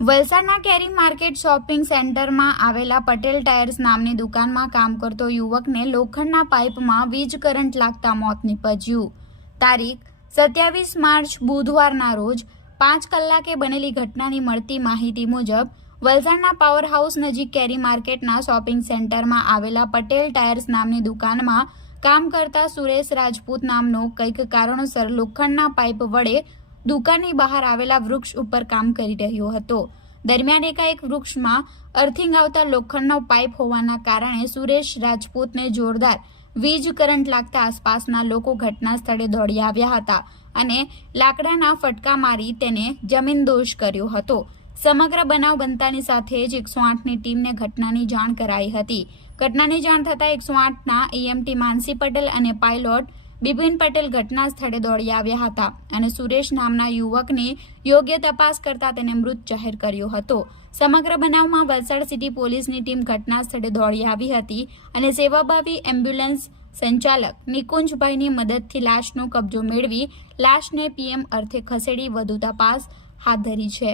વલસાડના કેરી market shopping સેન્ટરમાં આવેલા પટેલ ટાયર્સ નામની દુકાનમાં કામ કરતો યુવકને લોખંડના પાઇપમાં વીજ કરંટ લાગતા મોત નીપજ્યું. તારીખ, સત્યાવીસ માર્ચ, બુધવારના રોજ પાંચ કલાકે બનેલી ઘટનાની મળતી માહિતી મુજબ, વલસાડના પાવર હાઉસ નજીક કેરી માર્કેટના શોપિંગ સેન્ટરમાં આવેલા પટેલ ટાયર્સ નામની દુકાનમાં કામ કરતા સુરેશ રાજપૂત નામનો કંઈક કારણોસર લોખંડના પાઇપ વડે દુકાનની બહાર આવેલા વૃક્ષ ઉપર કામ કરી રહ્યો હતો. દરમિયાન એકાએક વૃક્ષમાં અર્થિંગ આવતા લોખંડનો પાઇપ હોવાના કારણે સુરેશ રાજપૂતને જોરદાર વીજ કરંટ લાગતા આસપાસના લોકો ઘટના સ્થળે દોડી આવ્યા હતા અને લાકડાના ફટકા મારી તેને જમીનદોષ કર્યો હતો. સમગ્ર બનાવ બનતાની સાથે જ એકસો આઠની ટીમને ઘટનાની જાણ કરાઈ હતી. ઘટનાની જાણ થતાં એકસો આઠના ઈએમટી માનસી પટેલ અને પાયલોટ બિપિન પટેલ ઘટના સ્થળે દોડી આવ્યા હતા અને સુરેશ નામના યુવકને યોગ્ય તપાસ કરતા તેને મૃત જાહેર કર્યો હતો. સમગ્ર બનાવમાં વલસાડ સિટી પોલીસની ટીમ ઘટના સ્થળે દોડી આવી હતી અને સેવાભાવી એમ્બ્યુલન્સ સંચાલક નિકુંજભાઈની મદદથી લાશનો કબજો મેળવી લાશને પીએમ અર્થે ખસેડી વધુ તપાસ હાથ ધરી છે.